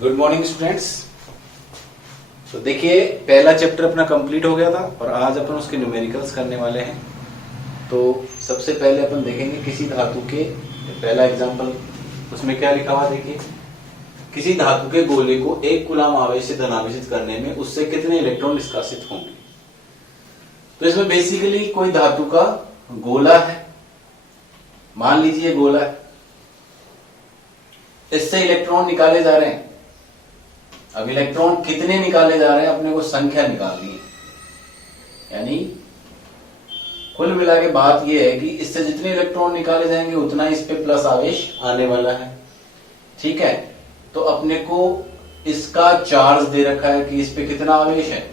Good morning students. तो देखिए पहला चैप्टर अपना कंप्लीट हो गया था और आज अपन उसके न्यूमेरिकल्स करने वाले हैं। तो सबसे पहले अपन देखेंगे किसी धातु के पहला एग्जांपल, उसमें क्या लिखा हुआ देखिए, किसी धातु के गोले को 1 कूलम आवेश से धनावेशित करने में उससे कितने इलेक्ट्रॉन निष्कासित होंगे। तो इसमें बेसिकली कोई धातु का गोला है, मान लीजिए गोला है, इससे इलेक्ट्रॉन निकाले जा रहे हैं। अब इलेक्ट्रॉन कितने निकाले जा रहे हैं अपने को संख्या निकालनी है, यानी कुल मिला के बात यह है कि इससे जितने इलेक्ट्रॉन निकाले जाएंगे उतना इस पे प्लस आवेश आने वाला है। ठीक है, तो अपने को इसका चार्ज दे रखा है कि इस पे कितना आवेश है,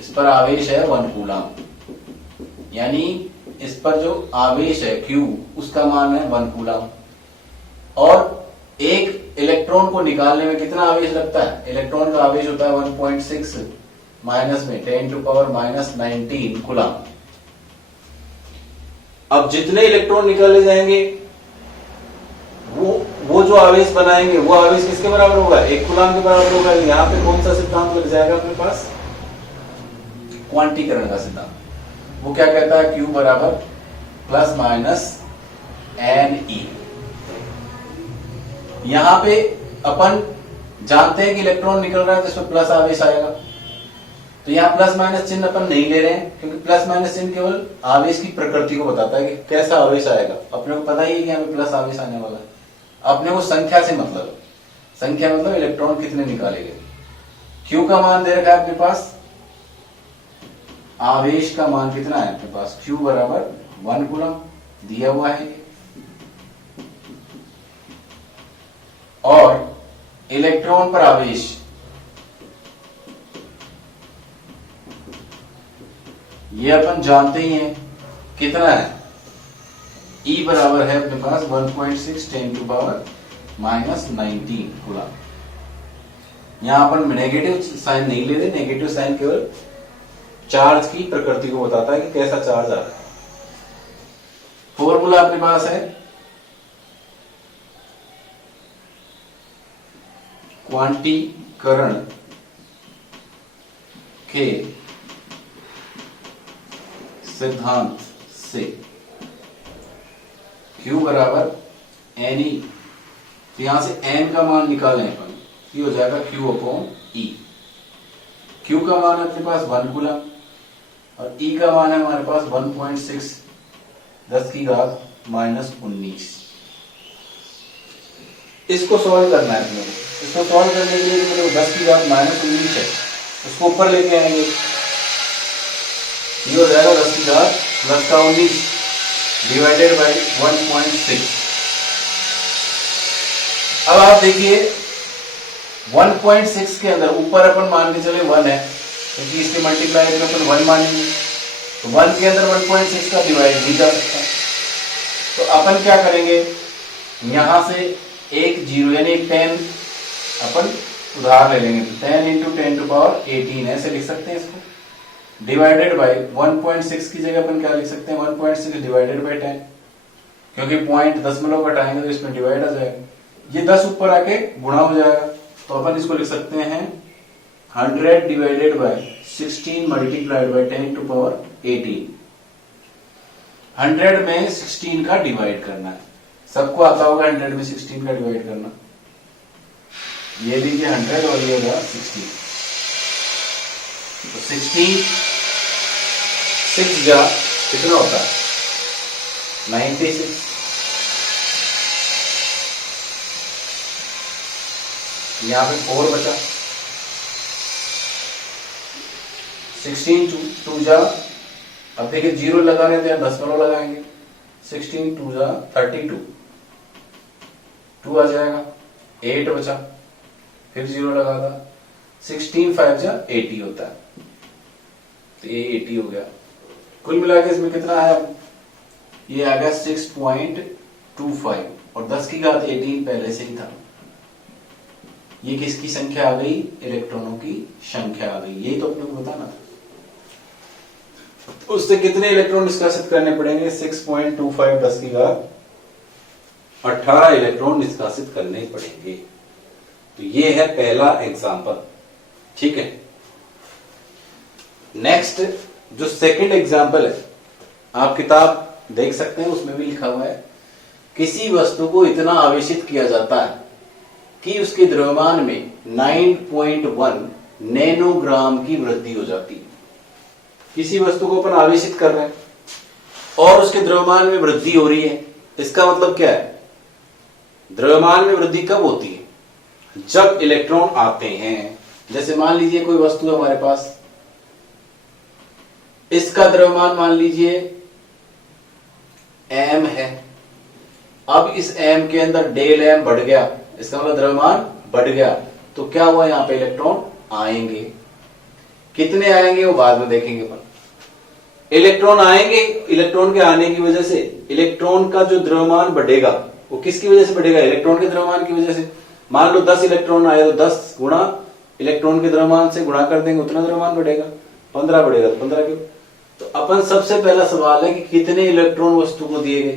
इस पर आवेश है 1 कूलम, यानी इस पर जो आवेश है Q उसका मान है 1 कूलम। और एक इलेक्ट्रॉन को निकालने में कितना आवेश लगता है, इलेक्ट्रॉन का आवेश होता है 1.6 माइनस में 10 टू पावर माइनस 19 कूलम। अब जितने इलेक्ट्रॉन निकाले जाएंगे वो जो आवेश बनाएंगे वो आवेश किसके बराबर होगा, 1 कूलम के बराबर होगा। यहां पे कौन सा सिद्धांत लग जाएगा अपने पास, क्वांटीकरण का सिद्धांत। वो क्या कहता है, Q बराबर प्लस माइनस NE। यहां पे अपन जानते हैं कि इलेक्ट्रॉन निकल रहा है तो इसमें प्लस आवेश आएगा, तो यहां प्लस माइनस चिन्ह अपन नहीं ले रहे हैं, क्योंकि प्लस माइनस चिन्ह केवल आवेश की प्रकृति को बताता है कि कैसा आवेश आएगा। अपने को पता ही है कि यहां पे प्लस आवेश आने वाला है। अपने को संख्या से मतलब है, संख्या मतलब इलेक्ट्रॉन कितने निकाले गए। Q का मान दे रखा है अपने पास, आवेश का मान कितना है अपने पास, Q बराबर 1 कूलम दिया हुआ है, और इलेक्ट्रॉन पर आवेश ये अपन जानते ही हैं कितना है, E बराबर है अपने पास 1.6 10 टू पावर माइनस 19 कूलम। यहां अपन नेगेटिव साइन नहीं लेते, नेगेटिव साइन केवल चार्ज की प्रकृति को बताता है कि कैसा चार्ज आ रहा है। फॉर्मूला अपने पास है क्वांटीकरण के सिद्धांत से Q बराबर NE। तो यहां से N का मान निकालें अपन, ये हो जाएगा Q अपॉन E। Q का मान है अपने पास 1 कूलम और E का मान है हमारे पास 1.6 10 की घात माइनस 19। इसको सॉल्व करना है अपने को। इसको सॉल्व करने के लिए जो 10 की घात माइनस 19 है उसको ऊपर लेके आएंगे, ये हो जाएगा 10 की घात प्लस का 19 डिवाइडेड बाई 1.6। अब आप देखिए 1.6 के अंदर ऊपर अपन मान के चले 1 है, क्योंकि इसके मल्टीप्लाई में अपन 1 मानेंगे, तो 1 के अंदर 1.6 का डिवाइड नहीं जा सकता। तो अपन क्या करेंगे, यहां से एक जीरो यानी एक 10 अपन उधार ले लेंगे, तो 10 इंटू 10 टू पावर 18 ऐसे लिख सकते हैं इसको, डिवाइडेड बाई 1.6 की जगह अपन क्या लिख सकते हैं 1.6 डिवाइडेड बाई 10, क्योंकि पॉइंट दशमलव घटाएंगे तो इसमें डिवाइड आ जाएगा, ये 10 ऊपर आके गुणा हो जाएगा। तो अपन इसको लिख सकते हैं 100 divided by 16 multiplied by 10 to power 18। 100 में 16 का डिवाइड करना है, सबको आता होगा 100 में 16 का डिवाइड करना। ये लीजिए 100 और ये होगा 16, तो 16 6 जा कितना होता है 96। यहां पे 4 बचा, 16 2 जा, अब देखिए जीरो लगाने थे, 10 लगाएंगे, 16 2 जा 32, 2 आ जाएगा, 8 बचा, फिर जीरो लगा था, 16 5 जा 80 होता है, तो ये 80 हो गया। कुल मिला के इसमें कितना आया, ये आ गया 6.25 और 10 की घात 18 पहले से ही था। ये किसकी संख्या आ गई, इलेक्ट्रॉनों की संख्या आ गई, यही तो अपने को बताना था। उससे कितने इलेक्ट्रॉन निष्कासित करने पड़ेंगे, 6.25 10 की घात 18 इलेक्ट्रॉन निष्कासित करने पड़ेंगे। तो ये है पहला एग्जाम्पल, ठीक है। नेक्स्ट जो सेकंड एग्जाम्पल है, आप किताब देख सकते हैं, उसमें भी लिखा हुआ है, किसी वस्तु को इतना आवेशित किया जाता है कि उसके द्रव्यमान में 9.1 नैनोग्राम की वृद्धि हो जाती है। किसी वस्तु को अपन आवेशित कर रहे हैं और उसके द्रव्यमान में वृद्धि हो रही है, इसका मतलब क्या है? द्रव्यमान में वृद्धि कब होती है? जब इलेक्ट्रॉन आते हैं। जैसे मान लीजिए कोई वस्तु है हमारे पास, इसका द्रव्यमान मान लीजिए m है। अब इस m के अंदर डेल m बढ़ गया, इसका मतलब द्रव्यमान बढ़ गया, तो क्या हुआ? यहां पे इलेक्ट्रॉन आएंगे। कितने आएंगे वो बाद में देखेंगे अपन। इलेक्ट्रॉन आएंगे, इलेक्ट्रॉन के आने की वजह से इलेक्ट्रॉन का जो द्रव्यमान बढ़ेगा वो किसकी वजह से बढ़ेगा? इलेक्ट्रॉन के द्रव्यमान की वजह से। मान लो 10 इलेक्ट्रॉन आए तो 10 गुणा इलेक्ट्रॉन के द्रव्यमान से गुणा कर देंगे, उतना द्रव्यमान बढ़ेगा। 15 बढ़ेगा तो 15 क्यों? तो अपन सबसे पहला सवाल है कि कितने इलेक्ट्रॉन वस्तु को दिए गए,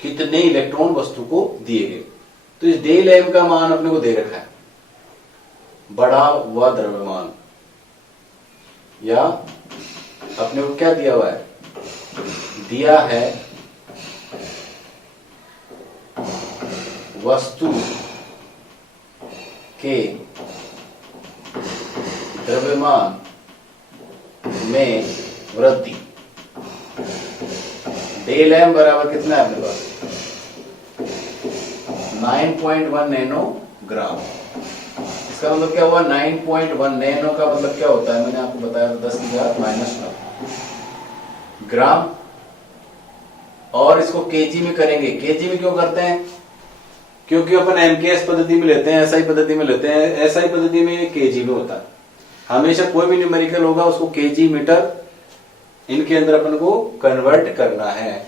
कितने इलेक्ट्रॉन वस्तु को दिए गए। तो इस डेल एम का मान अपने को दे रखा है, बढ़ा हुआ द्रव्यमान, या अपने को क्या दिया हुआ है? दिया है वस्तु के द्रव्यमान में वृद्धि। डेल एम बराबर कितना है अपने पास? 9.1 नैनोग्राम। इसका मतलब क्या हुआ? 9.1 नैनो का मतलब क्या होता है? मैंने आपको बताया 10⁻⁻⁹ ग्राम। और इसको केजी में करेंगे। केजी में क्यों करते हैं? क्योंकि अपन एमकेएस पद्धति में लेते हैं, एसआई पद्धति में लेते हैं। एसआई पद्धति में केजी में होता है। हमेशा कोई भी न्यूमेरिकल होगा उसको केजी, मीटर, इनके अंदर अपन को कन्वर्ट करना है।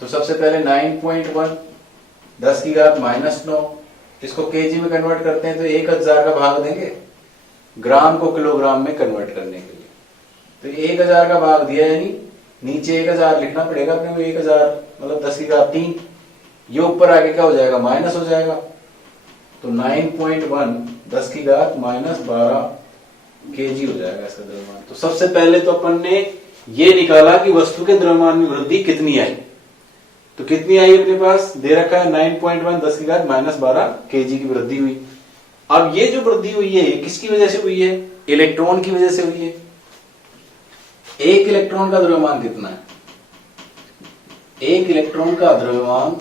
तो सबसे पहले 9.1 10⁻⁹ इसको केजी में कन्वर्ट करते हैं तो 1000 का भाग देंगे ग्राम को किलोग्राम में कन्वर्ट करने के लिए। तो 1000 का भाग दिया, यानी नीचे 1000 लिखना पड़ेगा अपने को। 1000 मतलब 10⁻3, ये ऊपर आगे क्या हो जाएगा? माइनस हो जाएगा। तो 9.1 10⁻12 केजी हो जाएगा इसका द्रव्यमान। तो सबसे पहले तो अपन ने ये निकाला कि वस्तु के द्रव्यमान में वृद्धि कितनी आई। तो कितनी आई अपने पास? दे रखा है 9.1 10⁻12 केजी की वृद्धि हुई। अब ये जो वृद्धि हुई है किसकी वजह से हुई है? इलेक्ट्रॉन की वजह से हुई है। एक इलेक्ट्रॉन का द्रव्यमान कितना है? एक इलेक्ट्रॉन का द्रव्यमान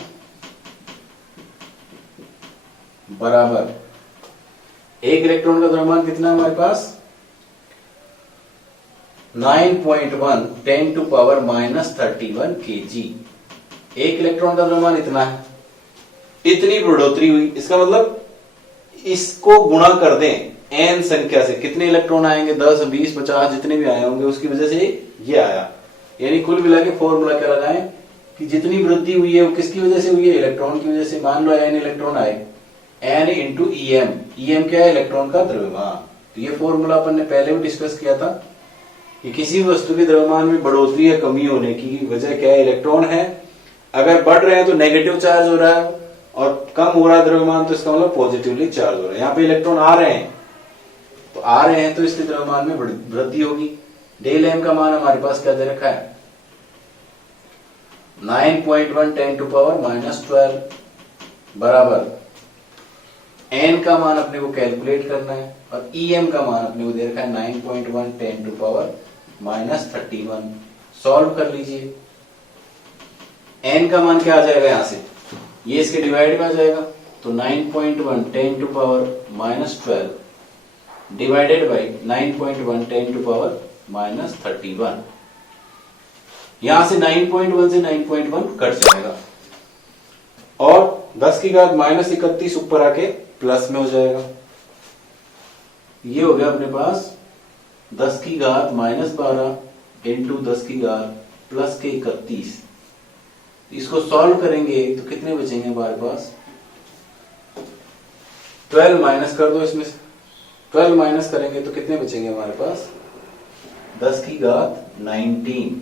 बराबर, एक इलेक्ट्रॉन का द्रव्यमान कितना है हमारे पास? 9.1 10⁻31 केजी। एक इलेक्ट्रॉन का द्रव्यमान इतना है, इतनी बढ़ोतरी हुई। इसका मतलब इसको गुणा कर दें n संख्या से, कितने इलेक्ट्रॉन आएंगे? 10 20 50 जितने भी आए होंगे उसकी वजह से ये आया। यानी कुल मिला के फॉर्मूला क्या लगाएं कि जितनी वृद्धि हुई है वो किसकी वजह से हुई है? इलेक्ट्रॉन की वजह से। मान लो n इलेक्ट्रॉन आए, n इंटू EM। EM क्या है? इलेक्ट्रॉन का द्रव्यमान। तो ये फॉर्मूला अपन ने पहले भी डिस्कस किया था कि किसी वस्तु के द्रव्यमान में बढ़ोतरी या कमी होने की वजह क्या है? इलेक्ट्रॉन है। अगर बढ़ रहे हैं तो नेगेटिव चार्ज हो रहा है, और कम हो रहा है द्रव्यमान तो इसका मतलब पॉजिटिवली चार्ज हो रहा है। यहाँ पे इलेक्ट्रॉन आ रहे हैं, तो आ रहे हैं तो इसके द्रव्यमान में वृद्धि होगी। डेल एम का मान हमारे पास क्या दे रखा है? 9.1 10⁻12 बराबर n का मान अपने को कैलकुलेट करना है, और EM का मान अपने को दे रखा है 9.1 10⁻31। सॉल्व कर लीजिए। n का मान क्या आ जाएगा? यहां से ये इसके डिवाइड में आ जाएगा। तो 9.1 10⁻12 डिवाइडेड बाई 9.1 10⁻31। यहां से 9.1 से 9.1 कट जाएगा, और 10⁻31 ऊपर आके प्लस में हो जाएगा। ये हो गया अपने पास 10⁻12 इंटू 10⁻+31। इसको सॉल्व करेंगे तो कितने बचेंगे हमारे पास? 12 माइनस कर दो इसमें से। 12 माइनस करेंगे तो कितने बचेंगे हमारे पास? 10⁻19।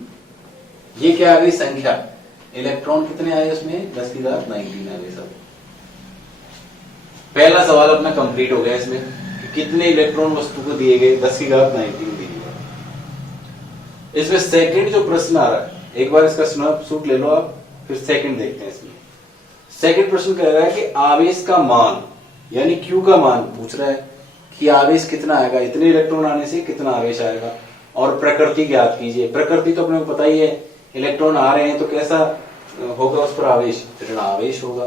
ये क्या आ गई संख्या? इलेक्ट्रॉन कितने आए उसमें? 10⁻19 आ गए सब। पहला सवाल अपना कंप्लीट हो गया इसमें कि कितने इलेक्ट्रॉन वस्तु को दिए गए 10 की घात 19 दी गई। इसमें सेकंड जो प्रश्न आ रहा है, एक बार इसका स्नैपशॉट ले लो आप, फिर सेकंड देखते हैं। इसमें सेकंड प्रश्न कह रहा है कि आवेश का मान यानी Q का मान पूछ रहा है कि आवेश कितना आएगा, इतने इलेक्ट्रॉन आने से कितना आवेश आएगा, और प्रकृति ज्ञात कीजिए। प्रकृति तो अपने को पता ही है, इलेक्ट्रॉन आ रहे हैं तो कैसा होगा उस पर आवेश, ऋणावेश होगा।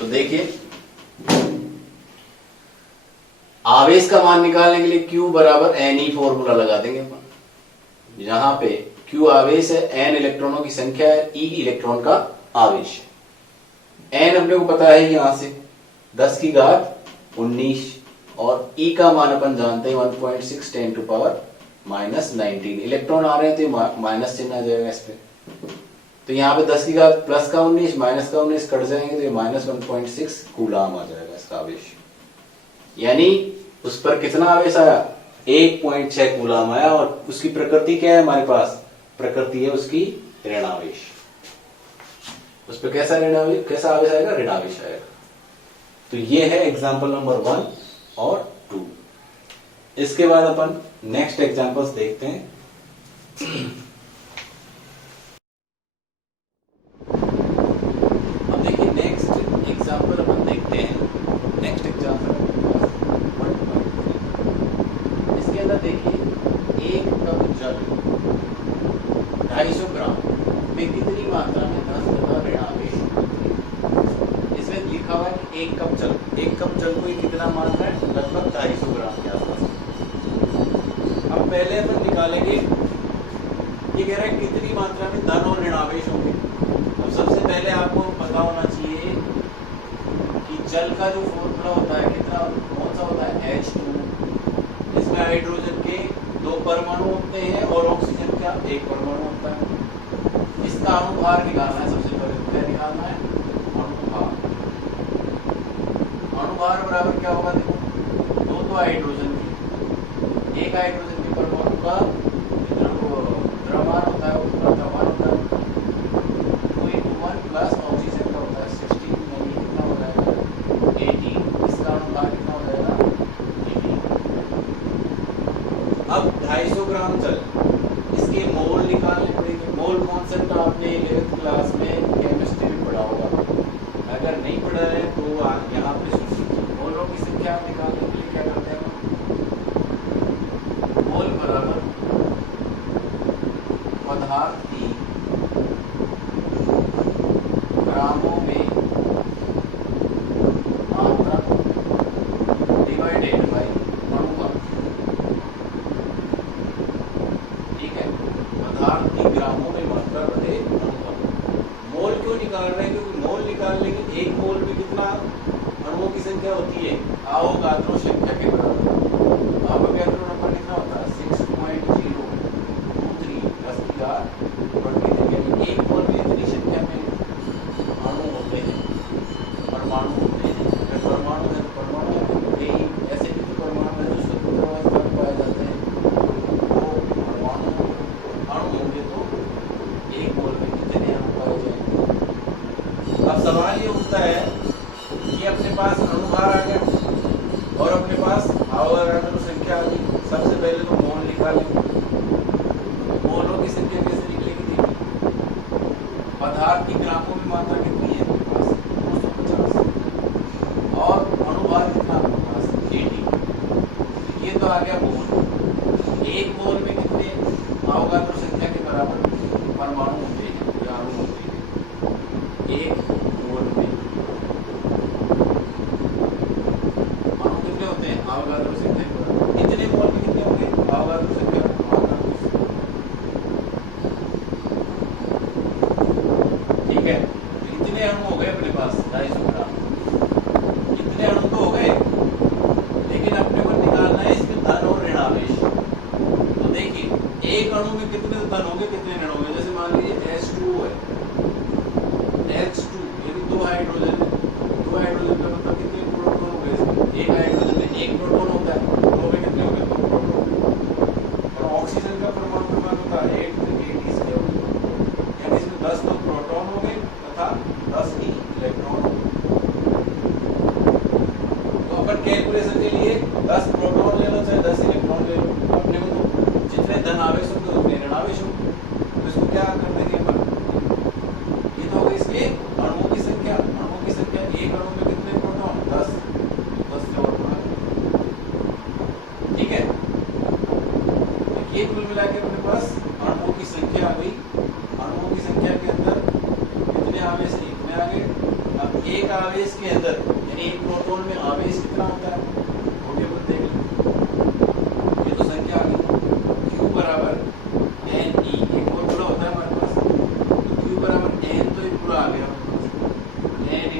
तो देखिए आवेश का मान निकालने के लिए Q बराबर NE फॉर्मूला लगा देंगे अपन। यहां पे Q आवेश है, N इलेक्ट्रॉनों की संख्या है, E इलेक्ट्रॉन का आवेश है। N अपने को पता है यहां से 10 की घात 19 और E का मान अपन जानते हैं 1.6 10 टू पावर -19। इलेक्ट्रॉन आ रहे हैं तो माइनस चिन्ह आ जाएगा इस पे, तो यहाँ पे 10 की घात प्लस का 19 माइनस का 19 कट जाएंगे तो ये -1.6 कूलाम आ जाएगा इसका आवेश। यानी उस पर कितना आवेश आया, 1.6 कूलाम आया। और उसकी प्रकृति क्या है हमारे पास, प्रकृति है उसकी ऋणावेश। उस पर कैसा आवेश आएगा, ऋणावेश आएगा। तो ये है एग्जाम्पल नंबर 1 और 2। इसके बाद अपन नेक्स्ट एग्जाम्पल्स देखते हैं। अब देखिए नेक्स्ट एग्जाम्पल अपन देखते हैं। नेक्स्ट एग्जाम्पल इसके अंदर देखिए 1 कप जल 250 ग्राम में कितनी मात्रा में 10 तथा ऋणावेश। इसमें लिखा हुआ है कि 1 कप जल को कितना मान रहा है, लगभग 250 ग्राम के आसपास। अब पहले अपन निकालेंगे, ये कह रहा है कितनी मात्रा में धन और ऋणावेश होंगे। अब सबसे पहले आपको पता होना चाहिए कि जल का जो फॉर्मूला होता है कितना, कौन सा होता है, H2। इसमें हाइड्रोजन के 2 परमाणु होते हैं और ऑक्सीजन का 1 परमाणु होता है। इसका अनुभार निकालना है। सबसे पहले क्या निकालना है, अनुभार। अनुभार बराबर क्या होगा, देखो 2 तो हाइड्रोजन के, 1 हाइड्रोजन के परमाणु का द्रव्यमान होता है, उसका द्रव्यमान होता है 2 प्लस ऑक्सीजन का होता है 16, यानी कितना हो जाएगा 18। इसका अनुपात कितना हो जाएगा 18। अब 250 ग्राम जल, इसके मोल निकालने पड़ेंगे। मोल कॉन्सेप्ट आपने 11th क्लास में केमिस्ट्री में पढ़ा होगा, अगर नहीं पढ़ा है तो यहाँ पे मोलों की संख्या निकालने के लिए क्या करते हैं, मोल बराबर पदार्थ की ग्रामों में मात्रा डिवाइडेड बाई अनुपात। ठीक है, पदार्थ की ग्रामों में मात्रा बटे अनुपात। मोल क्यों निकाल रहे हैं, क्योंकि मोल निकालने के 1 मोल में कितना अणुओं की संख्या होती है, अवोगाद्रो संख्या के बराबर। अवोगाद्रो नंबर कितना होता है 6.023 10 की घात 23। 1 मोल में इतनी संख्या में अणु होते हैं, परमाणु होते हैं। अगर परमाणु है तो परमाणु ऐसे भी तो परमाणु है जो स्वतंत्र अवस्था में पाए जाते हैं, वो परमाणु अणु होंगे तो 1 मोल में कितने अणु पाए जाएंगे। अब सवाल ये उठता है कि अपने पास अनुभार आ गया और अपने पास अवोगाद्रो संख्या आ गई। सबसे पहले तो मोल निकालेंगे। मोलों की संख्या कैसे निकलेगी, देखिए पदार्थ की ग्रामों में मात्रा कितनी है, 250 और अनुभार कितना, 80। ये तो आ गया मोल। 1 मोल में कितने अवोगाद्रो संख्या के बराबर परमाणु होते हैं या अणु होते हैं। 1 मोल में अणु कितने होते हैं, अवोगाद्रो संख्या के बराबर। इतने मोल में कितने होंगे, अवोगाद्रो संख्या ठीक है। इतने अणु हो गए अपने पास 250 ग्राम। इतने अणु तो हो गए, लेकिन अपने को निकालना है इसमें धन और ऋणावेश। तो देखिए 1 अणु में कितने धन होंगे कितने ऋण होंगे। जैसे मान लीजिए H2 है, H2 ये भी 2 हाइड्रोजन है। 2 हाइड्रोजन का मतलब कितने प्रोटॉन हो गए इसमें, 1 हाइड्रोजन में 1 प्रोटॉन होता है। कैलकुलेशन के लिए 10 प्रोटॉन ले लो चाहे 10 इलेक्ट्रॉन ले लो, अपने को तो जितने धन आवेश होंगे उतने ऋण आवेश होंगे। तो इसको क्या कर देंगे अपन, ये तो होगा इसके अणुओं की संख्या। अणुओं की संख्या, एक अणु में कितने प्रोटॉन, 10 से और बढ़ा, ठीक है। ये कुल मिला के अपने पास अणुओं की संख्या आ गई। अणुओं की संख्या के अंदर कितने आवेश है, इतने आ गए। अब एक आवेश के अंदर यानी एक प्रोटॉन में आवेश कितना होता है, वो भी अपन देख लें। ये तो संख्या आ गई, Q बराबर Ne, एक और पूरा होता है हमारे पास, तो Q बराबर N, तो ये पूरा आ गया N ×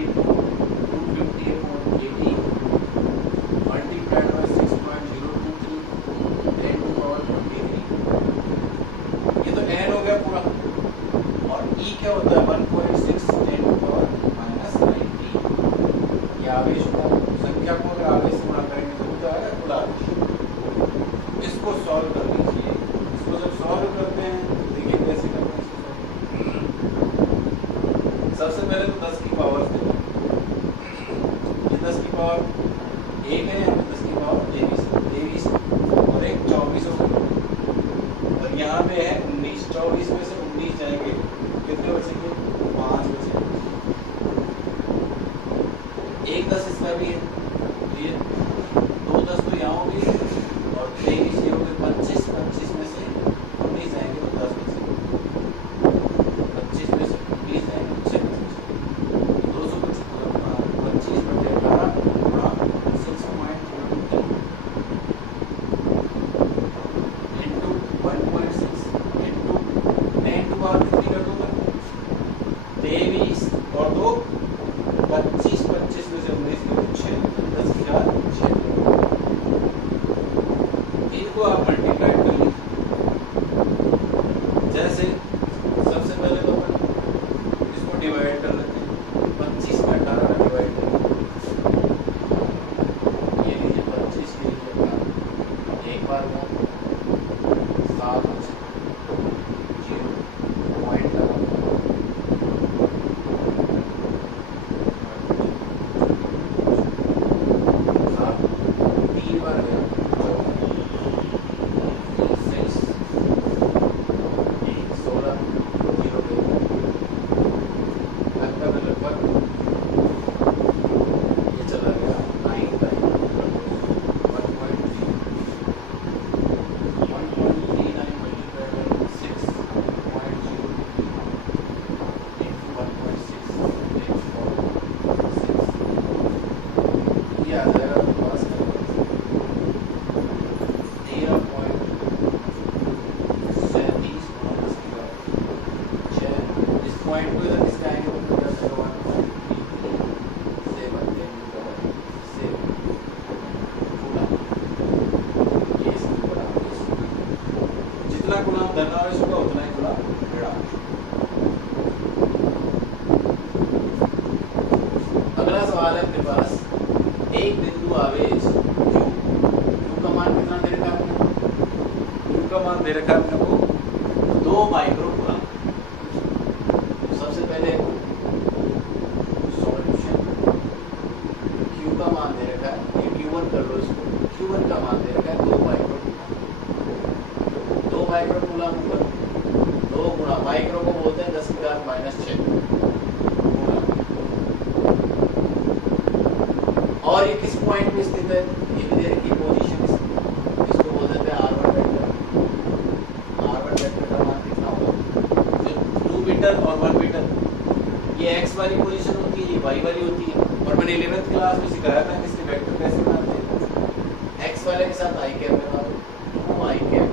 250/80 मल्टीप्लाइड बाय 6.023 10⁻23। ये तो N हो गया पूरा। और E क्या होता है, 1.6 10⁻⁻90। ये आवेश होता है। संख्या को अगर आवेश से गुणा करेंगे तो क्या आएगा, कुल आवेश। इसको सॉल्व कर लीजिए। इसको जब सॉल्व करते हैं तो देखिए कैसे करते हैं इसको। सबसे पहले तो 10 की पावर से, ये 10 की पावर 1 है, यहाँ पे 10 की पावर 23 और एक 24 हो गई। और यहाँ पे है 19, 24 में से 19 जाएंगे, कितने बचेंगे, 5 बचेंगे। एक 10 इसका भी है, ये 2 10 तो यहाँ हो गई और 23 ये हो गए 25, 25 में से 19 जाएंगे तो 10 बचेंगे, 25 में से 19 जाएंगे तो 6 बचेंगे। 225/18 गुणा 6.023 इंटू 1.6 इंटू 10⁻³ कर दो, 23 और 2 25, 25 में से 19 के 6, 10,006। इनको आप मल्टीप्लाई कर लीजिए। जैसे सबसे पहले तो अपन इसको डिवाइड कर लेते हैं, 25 में 18 का डिवाइड करेंगे। ये लीजिए 25 के लीजिए 18, एक बार में 7 0 पॉइंट लगा, जितना गुना धनावेश होगा उतना ही गुना ऋणावेश। अगला सवाल है अपने पास, एक बिंदु आवेश Q, Q का मान कितना दे रखा है अपने को, Q का मान दे रखा है अपने को 2 माइक्रो कूलम। सबसे पहले सॉल्यूशन, Q का मान दे रखा है, ये Q1 कर लो इसको, Q1 का मान दे रखा है 2 माइक्रो कूलम। 2 माइक्रो कूलम मतलब 2 गुणा, माइक्रो को बोलते हैं 10⁻⁻6 और ये किस पॉइंट में स्थित है, ये भी दे रखी पोजीशन, इसको बोल देते हैं R1 वेक्टर। R1 वेक्टर का मान कितना होगा, जो 2 मीटर और 1 मीटर, ये x वाली पोजीशन होती है, ये y वाली होती है। और मैंने 11th क्लास में सिखाया था कि इसके वेक्टर कैसे बनाते हैं, x वाले के साथ i कैप लगा दो, i कैप,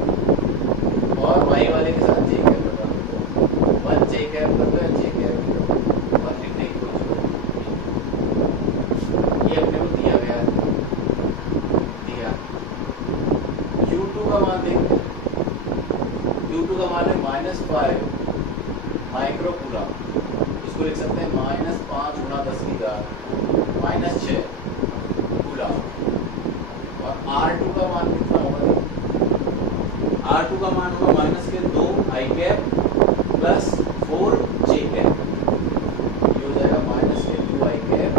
और y वाले के साथ j कैप लगा दो, 1 j कैप कर दो, j कैप, और लिखने की कोशिश करो। ये अपने को दिया गया है, दिया। Q2 का मान देखते हैं, Q2 का मान है -5 माइक्रो कूलम, इसको लिख सकते हैं -5 गुणा 10⁻⁻6 कूलम। और R2 का मान कितना होगा, R2 का मान होगा -2 i cap plus 4 j cap, ये हो जाएगा -2 i cap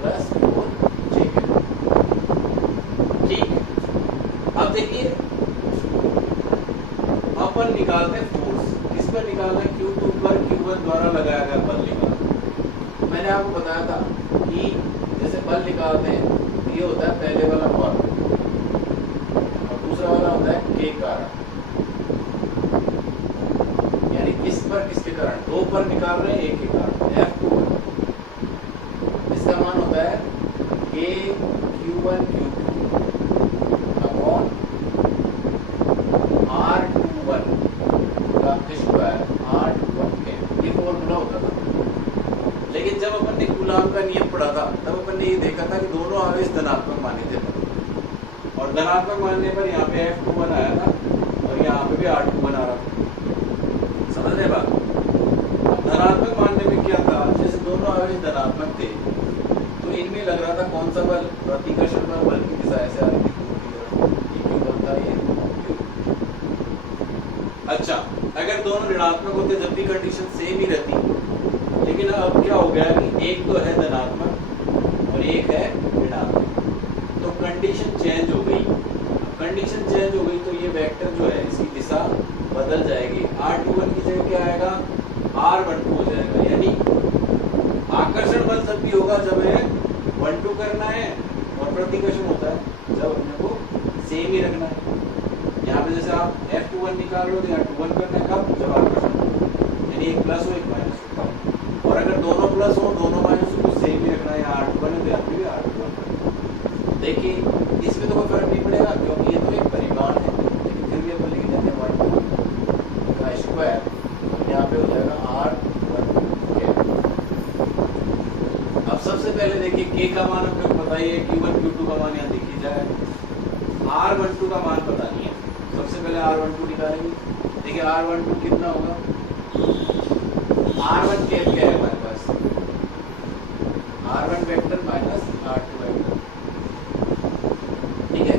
plus 4 j cap. देखिए अपन निकालते हैं फोर्स, किस पर निकालना है, Q2 पर Q1 द्वारा लगाया गया बल निकालना। मैंने आपको बताया था कि जैसे बल निकालते हैं तो ये होता है पहले वाला फॉर्मूला और दूसरा वाला होता है K कारण, यानी किस पर किसके कारण, दो पर निकाल रहे हैं एक के कारण, F2 इसका मान होता है K Q1 Q2 upon R21 का स्क्वायर R21 के, ये फॉर्मूला होता था। लेकिन जब अपन ने कूलाम का नियम पढ़ा था तब अपन ने ये देखा था कि दोनों आवेश धनात्मक माने थे और धनात्मक मानने पर यहाँ पे F21 आया था और यहाँ पे भी R21 आ रहा था। समझ रहे बात? अब धनात्मक मानने में क्या था, जैसे दोनों आवेश धनात्मक थे तो इनमें लग रहा था कौन सा बल, प्रतिकर्षण बल की दिशा ऐसे आ रही थी, ये क्यों बनता है ये। अच्छा, अगर दोनों ऋणात्मक होते जब भी कंडीशन सेम ही रहती, लेकिन अब क्या हो गया कि एक तो है धनात्मक और एक है ऋणात्मक, तो कंडीशन चेंज हो गई। कंडीशन चेंज हो गई तो ये वेक्टर जो है इसकी दिशा बदल जाएगी, R21 की जगह क्या आएगा, R12 हो जाएगा। यानी आकर्षण बल जब भी होगा जब है 1-2 करना है और प्रतिकर्षण होता है जब अपने को सेम ही रखना है। यहाँ पे जैसे आप F21 निकाल रहे हो तो यहाँ 21 करना है कब, जब आकर्षण हो, यानी एक प्लस हो एक माइनस हो। और अगर दोनों प्लस हो दोनों माइनस हो तो सेम ही रखना है, यहाँ R21 है तो यहाँ पे भी R21। देखिए इसमें तो कोई फर्क नहीं पड़ेगा क्योंकि ये तो एक परिमाण है, लेकिन फिर भी अपन लिख देते हैं 1 का स्क्वायर, यहाँ पे हो जाएगा R12। अब सबसे पहले देखिए K का मान आपको पता ही है, Q1 Q2 का मान यहाँ देखिए जाए, R12 का मान पता नहीं है। सबसे पहले R12 निकालेंगे, देखिए R12 कितना होगा, R1 क्या है हमारे पास, R1 vector minus R2 vector, ठीक है।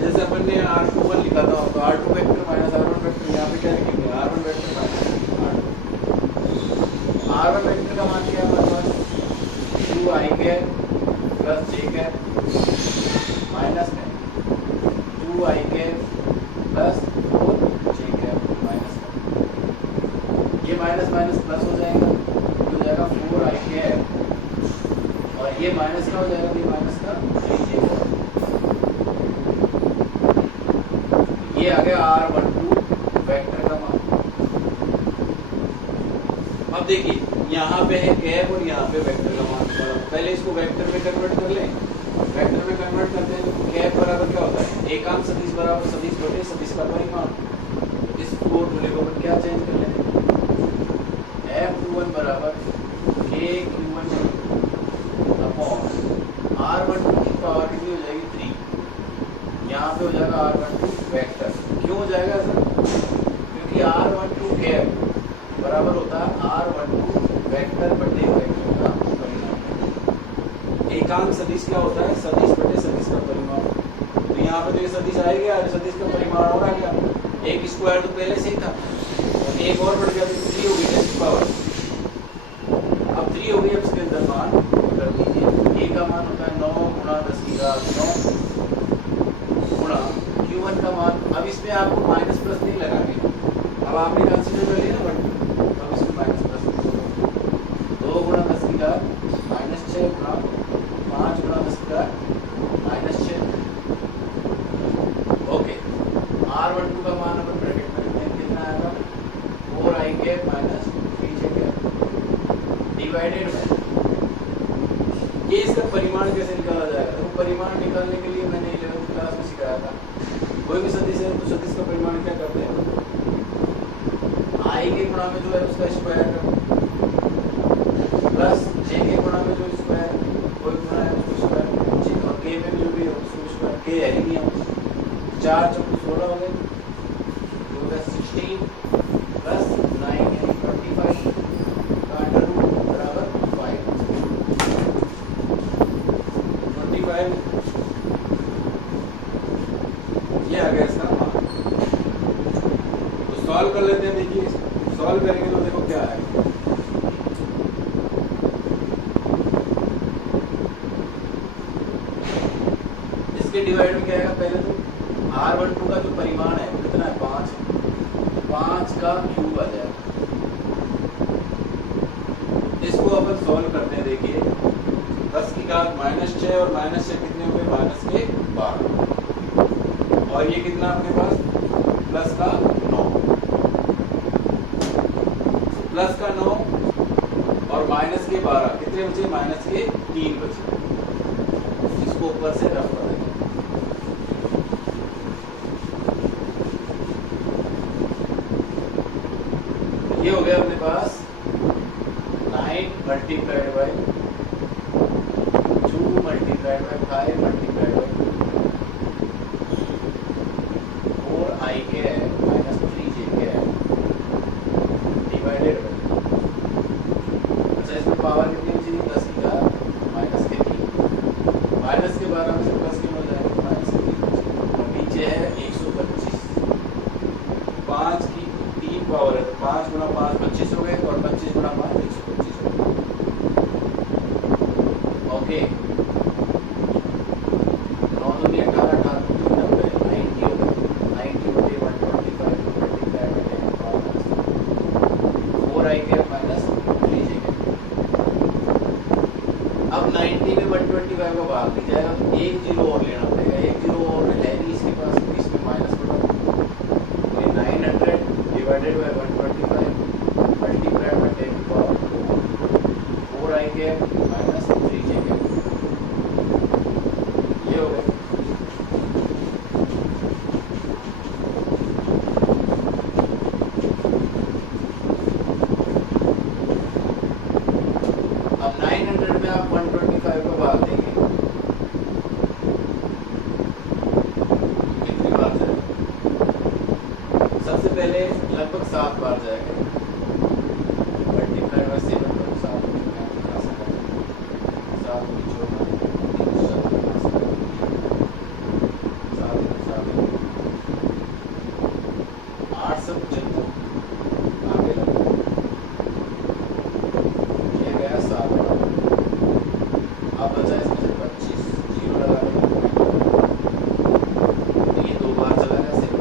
जैसे अपन ने R21 लिखा था तो R2 vector minus R1 vector, यहाँ पे क्या लिखेंगे, R1 vector minus R2। R1 vector का मान क्या है हमारे पास, 2i cap plus j cap minus में 2i cap plus 4j cap minus में, ये माइनस माइनस प्लस हो जाएगा, ये हो जाएगा 4i कैप और ये माइनस का हो जाएगा, ये माइनस का 3j कैप, ये आ गया R12 वेक्टर का मान। अब देखिए यहाँ पे है कैप और यहाँ पे वेक्टर का मान, पहले इसको वेक्टर में कन्वर्ट कर लें। वेक्टर में कन्वर्ट करते हैं तो कैप बराबर क्या होता है, एकांक सदिश बराबर सदिश बटे सदिश का परिमाण। इस फॉर्मूले को अपन क्या चेंज कर लेंगे, F21 बराबर K Q1 अपॉन R12 की पावर कितनी हो जाएगी 3, यहाँ पे हो जाएगा R12 वेक्टर। क्यों हो जाएगा सर, क्योंकि R12 कैप बराबर होता है R12 वेक्टर बटे वेक्टर का परिमाण। एकांक सदिश क्या होता है, सदिश बटे सदिश का परिमाण। तो यहाँ पे तो ये सदिश आएगा और सदिश का परिमाण और आ गया, एक स्क्वायर तो पहले से ही था और एक और बढ़ गया तो 3 हो गई इसकी पावर, अब 3 हो गई। अब इसके अंदर मान कर दीजिए, A का मान होता है 9 गुणा 10 की घात 9 गुणा Q1 का मान। अब इसमें आपको माइनस प्लस नहीं लगानी, अब आपने कंसीडर कर लिया ना 1, अब इसमें माइनस प्लस 2 गुणा 10 की घात माइनस 6 गुणा 5 गुणा 10 की घात माइनस 6। ओके, R12 का मान अपन ब्रैकेट में रखते हैं, कितना आएगा 4i cap minus 3j cap divided में ये इसका परिमाण कैसे निकाला जाएगा। तो परिमाण निकालने के लिए मैंने 11वीं क्लास में सिखाया था, कोई भी सदिश है तो सदिश का परिमाण क्या करते हैं, i के गुणा में जो है उसका स्क्वायर प्लस j के गुणा में जो स्क्वायर कोई गुणा है उसको स्क्वायर, और k में जो भी है उसको स्क्वायर, k है ही नहीं, 4 चौक 16 हो गए, 16 प्लस 9 यानी 25 का अंडर रूट बराबर 5, 25 ये आ गया इसका मान। तो सॉल्व कर लेते हैं, देखिए सॉल्व करेंगे तो देखो क्या आएगा। इसके डिवाइड में क्या आएगा, पहले तो R12 का जो परिमाण है वो कितना है 5, 5 का क्यूब आ जाएगा। इसको अपन सॉल्व करते हैं। देखिए 10 की घात -6 और -6 कितने हुए -12 और ये कितना अपने पास प्लस का 9, प्लस का 9 और माइनस के 12 कितने बचे -3 बचे। इसको ऊपर से रफ कर देंगे। ये हो गया अपने पास 9 multiplied by 2 multiplied by 5 multiplied by 4 आई के है -3 जे के है डिवाइडेड बाय। अच्छा इसमें पावर कितनी बची 10 की घात -3 माइनस के 12 में से प्लस के हो जाएगा -3 और नीचे है 125। 5 की 3 पावर है तो 5 गुणा 5 25 हो गए और 25 गुणा 5 125 हो गए। ओके 9 दूनी 18 18 दूनी 90 90 हो गए। 90 बटे 125 मल्टीप्लाई बाय 4 आई के -3 जे के। अब 90 में 125 को भाग दी जाएगा तो एक जीरो और लेना पड़ेगा। एक जीरो और है नहीं इसके पास, इसमें माइनस बटा 900 divided by 125 multiplied by 10 power 4 आई के -3 जे के। ये हो गए। अब 900 में आप 125 को भाग देंगे कितनी बार जाएगा? सबसे पहले लगभग 7 बार जाएगा। मल्टीप्लाइड बाय 7 तो 7 7 8 सब चलता आगे लगता ये गया 7 बार। अब बचा इसमें से 25 जीरो लगा देंगे तो ये 2 बार चला गया 7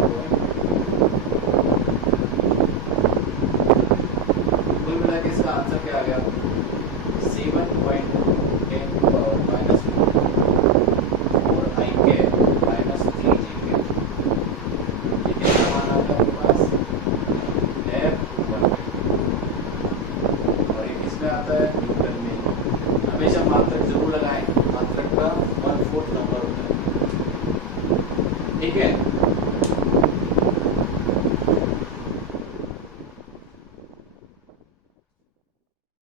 कुल मिला के इसका आंसर क्या आ गया 7.10 पावर -4 और आई के -3 जी के। ये कितना मान आ गया आपके पास F1 और ये किसमें आता है न्यूटन में। हमेशा मात्रक जरूर लगाएं, मात्रक का 1/4 नंबर होता है। ठीक है